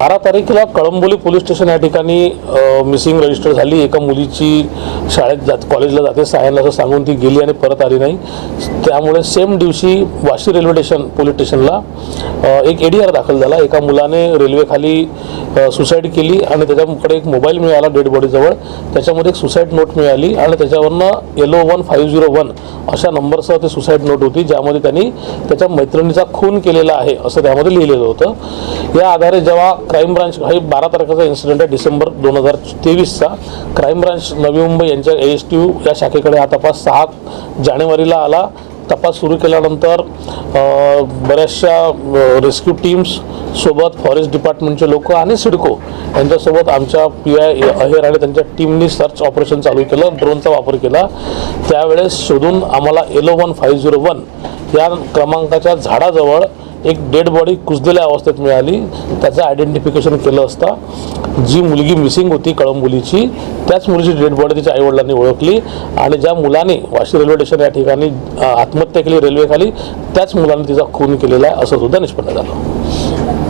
बारा तारखेला Kalamboli police station या ठिकाणी मिसिंग रजिस्टर झाली. एका मुलीची शाळेत जात कॉलेजला जाते. सायनला असं सांगून ती गेली आणि परत आली नाही. त्यामुळे सेम दिवशी वाशी रेल्वे स्टेशन पोलीस स्टेशनला एक ए डी आर दाखल झाला. एका मुलाने रेल्वेखाली सुसाईड केली आणि त्याच्याकडे एक मोबाईल मिळाला डेड बॉडीजवळ त्याच्यामध्ये एक सुसाईड नोट मिळाली आणि त्याच्यावरनं yellow one five zero one अशा नंबरसह ते सुसाईड नोट होती ज्यामध्ये त्यांनी त्याच्या मैत्रिणीचा खून केलेला आहे असं त्यामध्ये लिहिलेलं होतं. या आधारे जेव्हा क्राईम ब्रांच हे बारा तारखेचा इन्सिडेंट आहे डिसेंबर दोन हजार तेवीसचा. क्राईम ब्रांच नवी मुंबई यांच्या ए एस टी यू या शाखेकडे हा तपास सहा जानेवारीला आला. तपास सुरू केल्यानंतर बऱ्याचशा रेस्क्यू टीम्स सोबत फॉरेस्ट डिपार्टमेंटचे लोक आणि सिडको यांच्यासोबत आमच्या पी आय अहेर आणि त्यांच्या टीमनी सर्च ऑपरेशन चालू केलं ड्रोनचा वापर केला. त्यावेळेस शोधून आम्हाला yellow one five zero one या क्रमांकाच्या झाडाजवळ एक डेड बॉडी कुजलेल्या अवस्थेत मिळाली. त्याचं आयडेंटिफिकेशन केलं असता जी मुलगी मिसिंग होती कळंबोलीची त्याच मुलीची डेड बॉडी तिच्या आईवडिलांनी ओळखली आणि ज्या मुलाने वाशी रेल्वे स्टेशन या ठिकाणी आत्महत्या केली रेल्वेखाली त्याच मुलाने तिचा खून केलेला आहे असं सुद्धा निष्पन्न झालं.